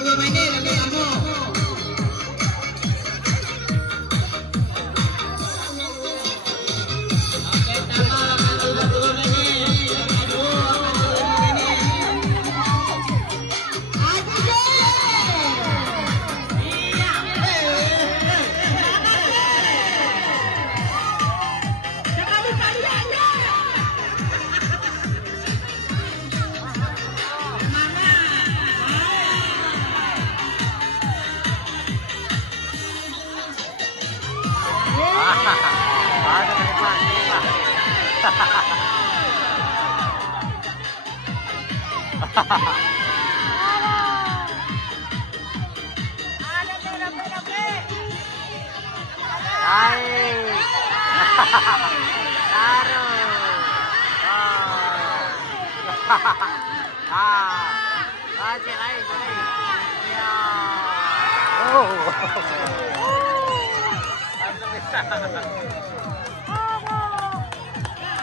2 menit lagi kamu. Oke, tambah 2 menit.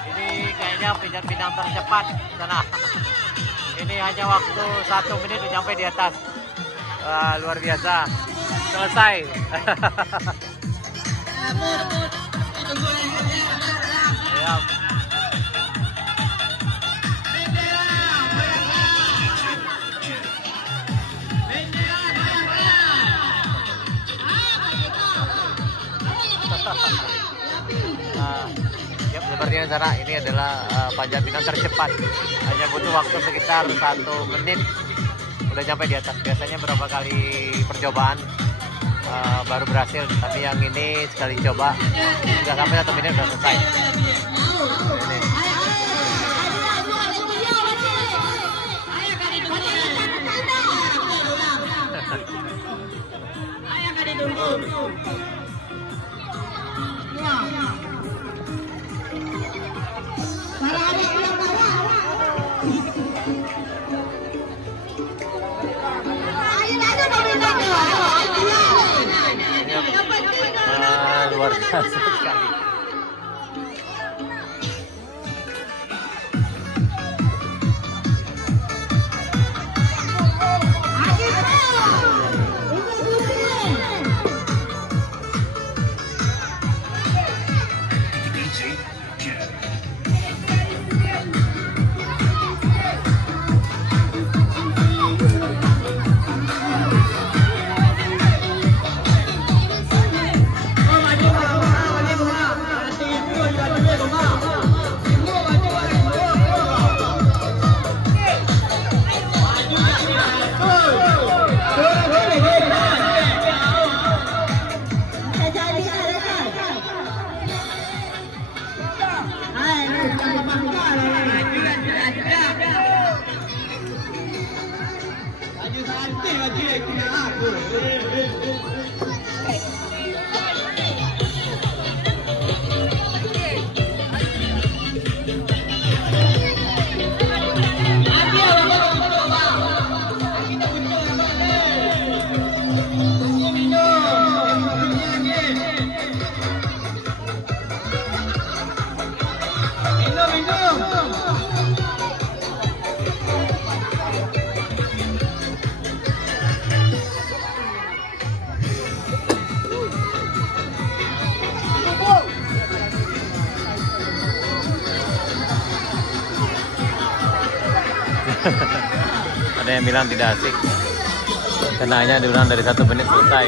Ini kayaknya pindah-pindah tercepat sana. Ini hanya waktu 1 menit udah sampai di atas. Wah, luar biasa. Selesai. Ya. Seperti yang sana, ini adalah panjat pinang tercepat. Hanya butuh waktu sekitar 1 menit udah sampai di atas. Biasanya berapa kali percobaan baru berhasil, tapi yang ini sekali coba nggak sampai 1 menit udah selesai. Ini. Luar biasa sekali. Ada yang bilang tidak asik karena hanya diulang dari 1 menit selesai.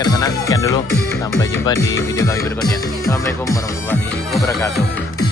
sampai di sana. Sekian dulu, sampai jumpa di video kami berikutnya. Assalamualaikum warahmatullahi wabarakatuh.